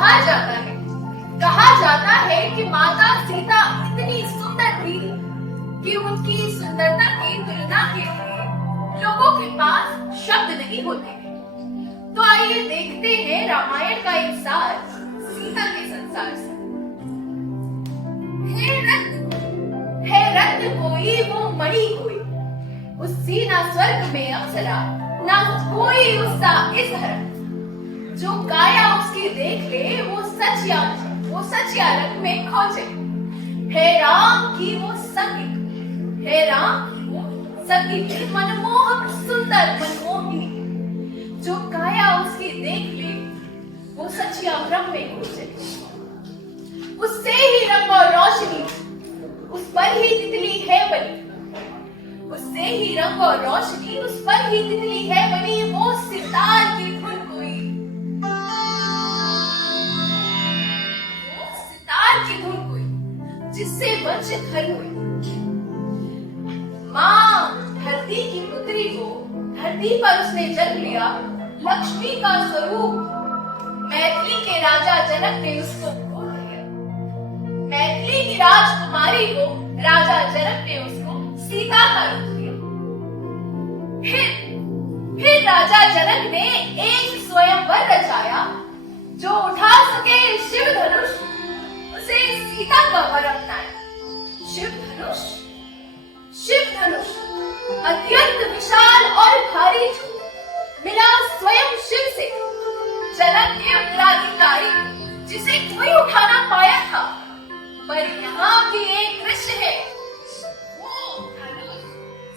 कहा जाता है कि माता सीता इतनी सुंदर थी कि उनकी सुंदरता की तुलना के लिए लोगों के पास शब्द नहीं होते। तो आइए देखते हैं रामायण का एक सार सीता के संसार से। है रत्न कोई वो मणि कोई, उससी ना स्वर्ग में अप्सरा, ना कोई उसका इस हर। जो काया उसकी देख ले वो सच या रंग में खोजे। है राम की वो संगीत, है राम की वो संगीत, मनमोहक सुंदर मनमोही। जो काया उसकी देख ले वो सच या रंग में खोजे। उससे ही रंग और रोशनी, उस पर ही तितली है बनी। उससे ही रंग और रोशनी, उस पर ही तितली है बनी। वो सितार की धुन कोई, वो सितार की धुन कोई, जिससे वंचित हर कोई। मां धरती की पुत्री को धरती पर उसने जन्म लिया, लक्ष्मी का स्वरूप। मैथिली के राजा जनक ने उसको खोल दिया। मैथिली की राजकुमारी को राजा जनक ने उसको सीता का रूप दिया। फिर राजा जनक ने एक स्वयंवर रचाया, जो उठा सके शिव धनुष, उसे सीता का वर अपनाया। शिव धनुष अत्यंत विशाल और भारी मिला स्वयं शिव से, जनक के उत्तराधिकारी, जिसे कोई उठा ना पाया था। पर यहाँ भी एक दृश्य है, वो धनुष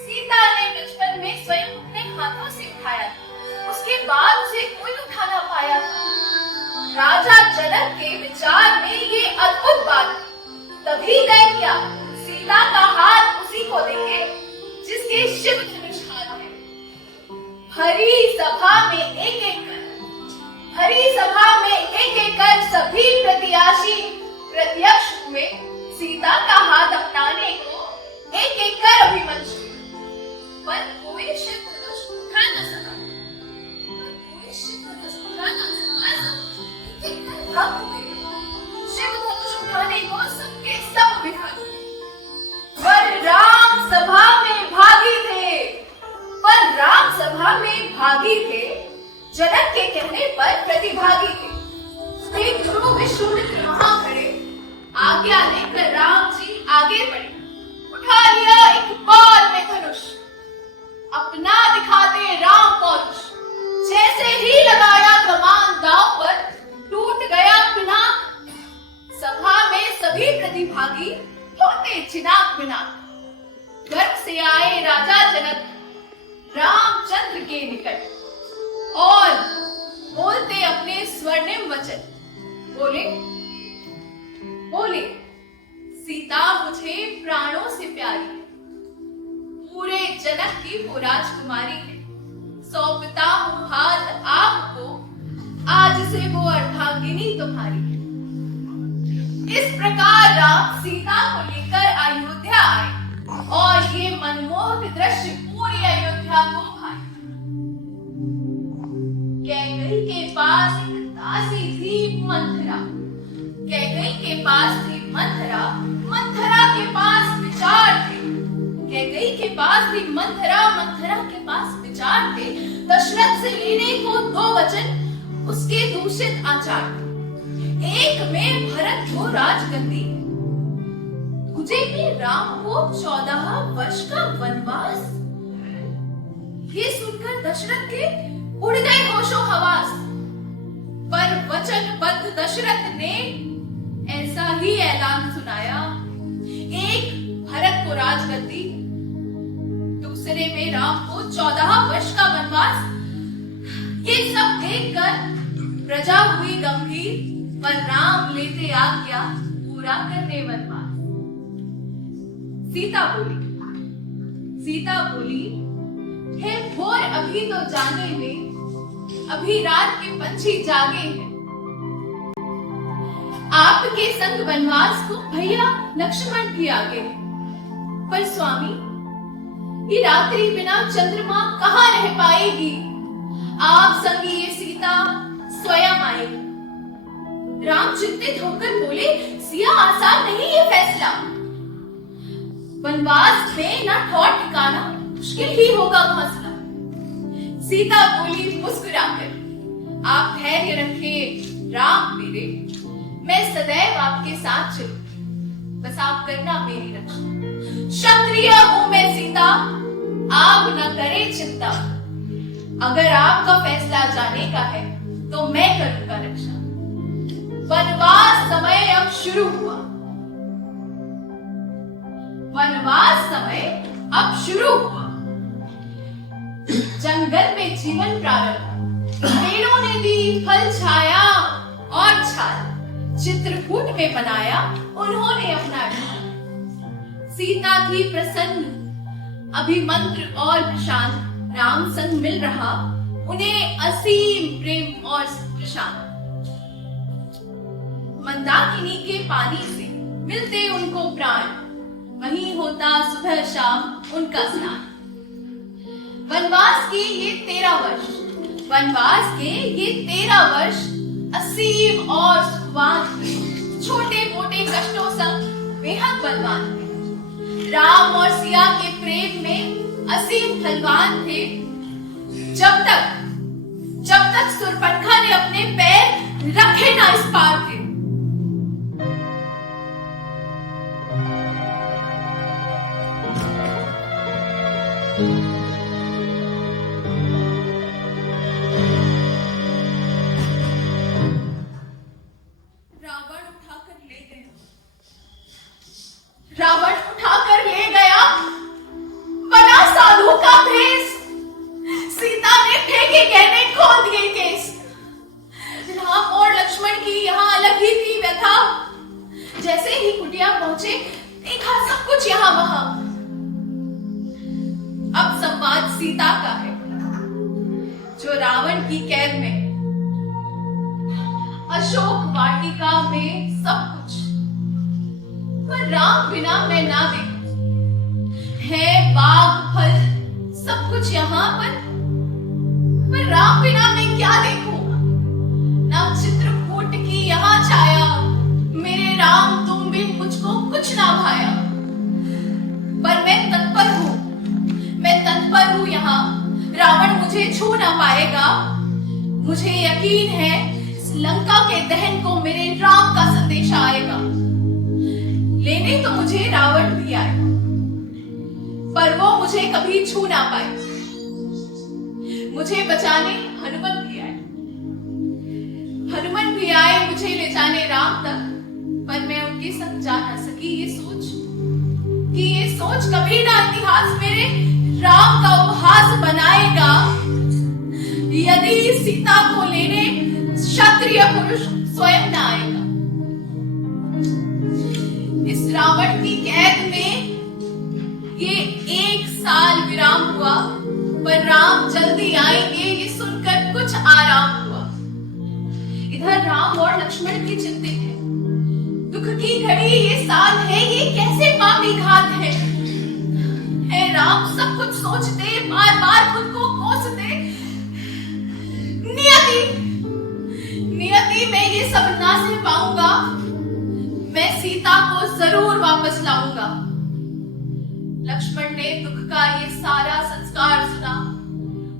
सीता ने बचपन में स्वयं अपने हाथों से उठाया था। उसके बाद उसे कोई उठा ना पाया था। राजा जनक के विचार में ये अद्भुत बात तभी तय किया, सीता का हाथ उसी को देंगे जिसके शिव धनुष हाथ है। भरी सभा में एक कर सभी प्रत्याशी प्रत्यक्ष हुए। सीता का हाथ अपनाने को एक कर अभिमंच, पर कोई शिव धनुष उठा न सका। शिव धनुष उठाने को सबके सब विफल। पर राम सभा में भागी थे, जनक के कहने पर प्रतिभागी थे। ध्रुव विश्वामित्र वहां खड़े, आज्ञा लेकर राम जी आगे बढ़े। उठा लिया एक बार में धनुष, अपना दिखाते राम पौरुष। जैसे ही लगाया कमान दांव पर, टूट गया पिनाक। सभा में सभी प्रतिभागी होते चिनाक पिनाक। गर्भ से आए राजा जनक रामचंद्र के निकट और बोलते अपने स्वर्णिम वचन। बोले सीता मुझे प्राणों से प्यारी है, पूरे जनक की वो राजकुमारी है। सौंपता हूँ हाथ आपको, आज से वो अर्धांगिनी तुम्हारी है। इस प्रकार राम सीता को लेकर अयोध्या आए और ये मनमोहक दृश्य पूरी अयोध्या को भाए। कैकेयी के पास एक दासी थी मंथरा। कैकेयी के पास थी मंथरा, मंथरा के पास विचार थे। कैकेयी के पास थी मंथरा, मंथरा के पास विचार थे। दशरथ से लेने को 2 वचन उसके दूषित आचार थे। एक में भरत को राजगद्दी, दूजे में राम को 14 वर्ष का वनवास। ये सुनकर दशरथ के उड़ गए होशो हवास। पर वचनबद्ध दशरथ ने ऐसा ही ऐलान सुनाया, एक भरत को राजगद्दी, दूसरे में राम को 14 वर्ष का वनवास। ये सब देखकर प्रजा हुई गंभीर, पर राम लेते आज्ञा पूरा करने वनवास। सीता बोली है भोर अभी तो जाने में, अभी रात के पंछी जागे हैं। आपके संग वनवास को भैया लक्ष्मण भी आगे हैं। पर स्वामी, ये रात्रि बिना चंद्रमा कहाँ रह पाएगी? आप संगी ये सीता स्वयं आएगी। राम चिंतित होकर बोले, सिया आसान नहीं ये फैसला। वनवास में न ठौर ठिकाना, मुश्किल ही होगा घोंसला। सीता बोली मुस्कुराकर, आप धैर्य रखिए राम मेरे, मैं सदैव आपके साथ चलूंगी, बस आप करना मेरी रक्षा। क्षत्रिय हूं मैं सीता, आप न करें चिंता, अगर आपका फैसला जाने का है तो मैं करूंगा रक्षा। वनवास समय अब शुरू हुआ, वनवास समय अब शुरू हुआ। जंगल में जीवन प्रारंभ, पेड़ों ने दी फल छाया और छाया, चित्रकूट में बनाया उन्होंने अपना घर। सीता थी प्रसन्न, अभिमंत्र और प्रशांत, राम संग मिल रहा उन्हें असीम प्रेम और प्रशांत। मंदाकिनी के पानी से मिलते उनको प्राण, वहीं होता सुबह शाम उनका स्नान। वनवास के ये 13 वर्ष, वनवास के ये 13 वर्ष असीम और सुखवान थे, छोटे मोटे कष्टों संग बेहद बलवान थे। राम और सिया के प्रेम में असीम बलवान थे, जब तक सुरपनखा ने अपने पैर रखे ना इस पार थे। रावण उठाकर ले गया बना साधु का भेष, सीता ने फेंके गहने खोल दिए केस। राम और लक्ष्मण की यहाँ अलग ही थी व्यथा, जैसे ही कुटिया पहुंचे देखा सब कुछ यहाँ वहां। अब संवाद सीता का है, जो रावण की कैद में, अशोक वाटिका में सब कुछ, पर राम बिना मैं ना देखूं, है बाग फल सब कुछ यहाँ पर राम बिना मैं क्या देखूं? ना चित्रकूट की यहाँ छाया, मेरे राम तुम भी मुझको कुछ ना भाया। पर मैं तत्पर हूँ यहाँ, रावण मुझे छू ना पाएगा। मुझे यकीन है लंका के दहन को मेरे राम का संदेश आएगा। लेने तो मुझे रावण भी आए, पर वो मुझे कभी छू ना पाए। मुझे बचाने हनुमान भी आए मुझे ले जाने राम तक, पर मैं उनके संग जा ना सकी। ये सोच कभी ना इतिहास मेरे राम का उपहास बनाएगा। यदि सीता को लेने क्षत्रिय पुरुष स्वयं ना आएगा। इस रावण की कैद में ये 1 साल विराम हुआ, पर राम जल्दी आएंगे ये सुनकर कुछ आराम हुआ। इधर राम और लक्ष्मण भी चिंतित हैं, दुख की घड़ी ये साल है, ये कैसे पापी घात है। राम सब कुछ सोचते, बार बार खुद को कोसते, नियति में ये सब ना सह पाऊंगा, मैं सीता को जरूर वापस लाऊंगा। लक्ष्मण ने दुख का ये सारा संस्कार सुना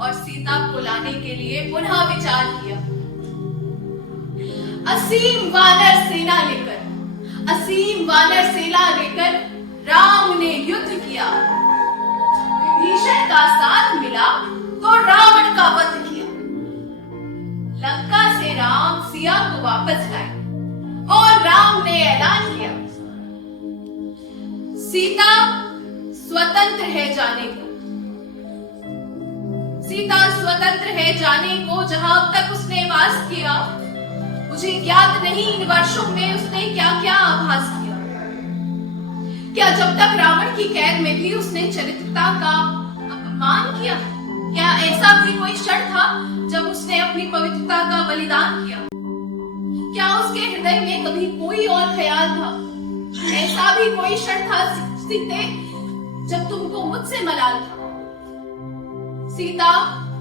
और सीता को लाने के लिए पुनः विचार किया। असीम वानर सेना लेकर राम ने युद्ध किया। विभीषण का साथ मिला तो रावण का वध किया। लंका से राम सिया को वापस लाए और राम ने ऐलान किया, सीता स्वतंत्र है जाने को। सीता स्वतंत्र है जाने को, जहां अब तक उसने वास किया। मुझे ज्ञात नहीं इन वर्षों में उसने क्या क्या आभास किया। क्या जब तक रावण की कैद में थी उसने चरित्रता का अपमान किया? क्या ऐसा भी कोई क्षण था जब उसने अपनी पवित्रता का बलिदान किया? क्या उसके हृदय में कभी कोई और ख्याल था? ऐसा भी कोई क्षण था सीते जब तुमको मुझसे मलाल था? सीता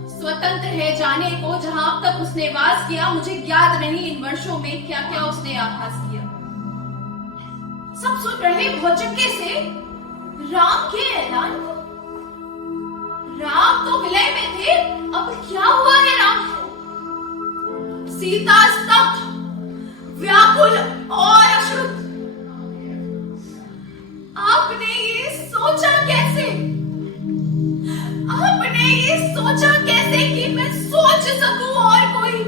स्वतंत्र है जाने को, जहां अब तक उसने वास किया। मुझे ज्ञात नहीं इन वर्षों में क्या क्या क्या उसने आभास किया। सब सुन रहे भौचक्के से राम के ऐलान को। राम तो विलय में थे, अब क्या हुआ है राम को? सीता स्तब्ध, व्याकुल और अश्रुत। आपने ये सोचा कैसे? आपने ये सोचा कैसे कि मैं सोच सकूं और कोई?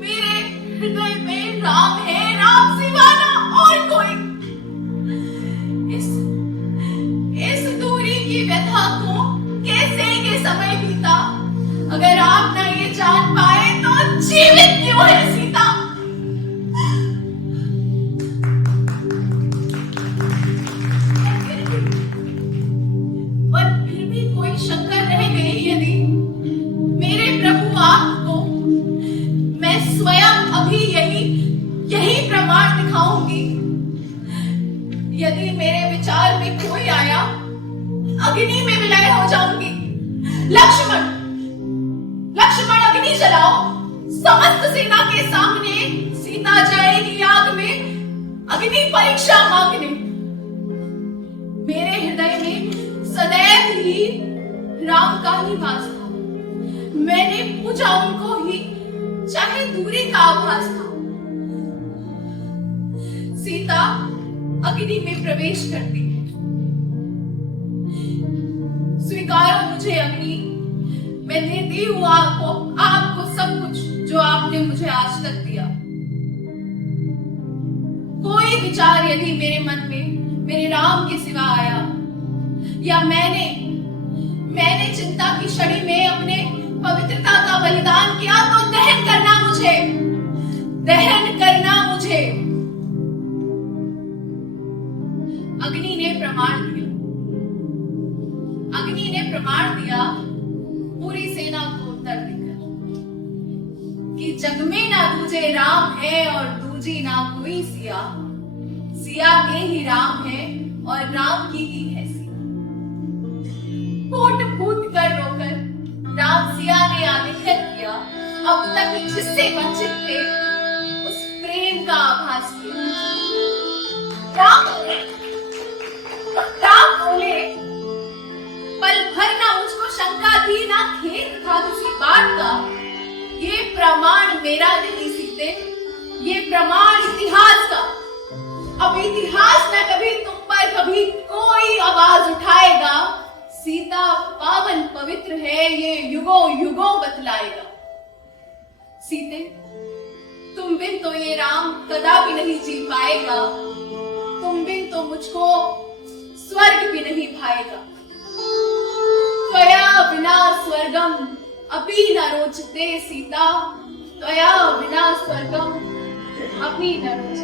मेरे हृदय में राम है, राम सिवाना और कोई। इस दूरी की व्यथा को कैसे ये समय बीता? अगर आप न ये जान पाए तो जीवित क्यों है सीता? पर फिर भी कोई शंका रह गई यदि मेरे प्रभु आपको मैं स्वयं अभी यही प्रमाण दिखाऊंगी। यदि मेरे विचार में कोई आया, अग्नि में विलय हो जाऊंगी। लक्ष्मण अग्नि जलाओ। समस्त सेना के सामने सीता जाएगी आग में अग्नि परीक्षा मांगने। मेरे हृदय में सदैव ही राम का ही वास था। मैंने पूछा उनको ही, चाहे दूरी का आभास था। सीता अग्नि में प्रवेश करती है। स्वीकारो मुझे अग्नि, मैं देती हूँ आपको सब कुछ जो आपने मुझे आज तक दिया। कोई विचार यदि मेरे मन में मेरे राम के सिवा आया, या मैंने चिंता की छड़ी में अपने पवित्रता का बलिदान किया, तो दहन करना मुझे। अग्नि ने प्रमाण दिया पूरी सेना को उत्तर देकर कि जग में ना दूजे राम है और दूजी ना कोई सिया। सिया के ही राम है और राम की ही है सिया। फूट फूट कर रोकर राम सिया ने आलिंगन किया। अब तक जिससे वंचित थे उस प्रेम का आभास किया। राम बोले, पल भर ना मुझको शंका थी, ना खेद था किसी बात का। ये प्रमाण मेरा नहीं सीते, ये प्रमाण इतिहास का। अब इतिहास न कभी तुम पर कभी कोई आवाज उठाएगा। सीता पावन पवित्र है, ये युगों युगों बतलाएगा। सीते, तुम बिन तो ये राम कदापि नहीं जी पाएगा। तुम बिन तो मुझको स्वर्ग भी नहीं भाएगा। त्वया बिना स्वर्गम अपि न रोचते सीता, त्वया बिना स्वर्गम अपि न रोचते।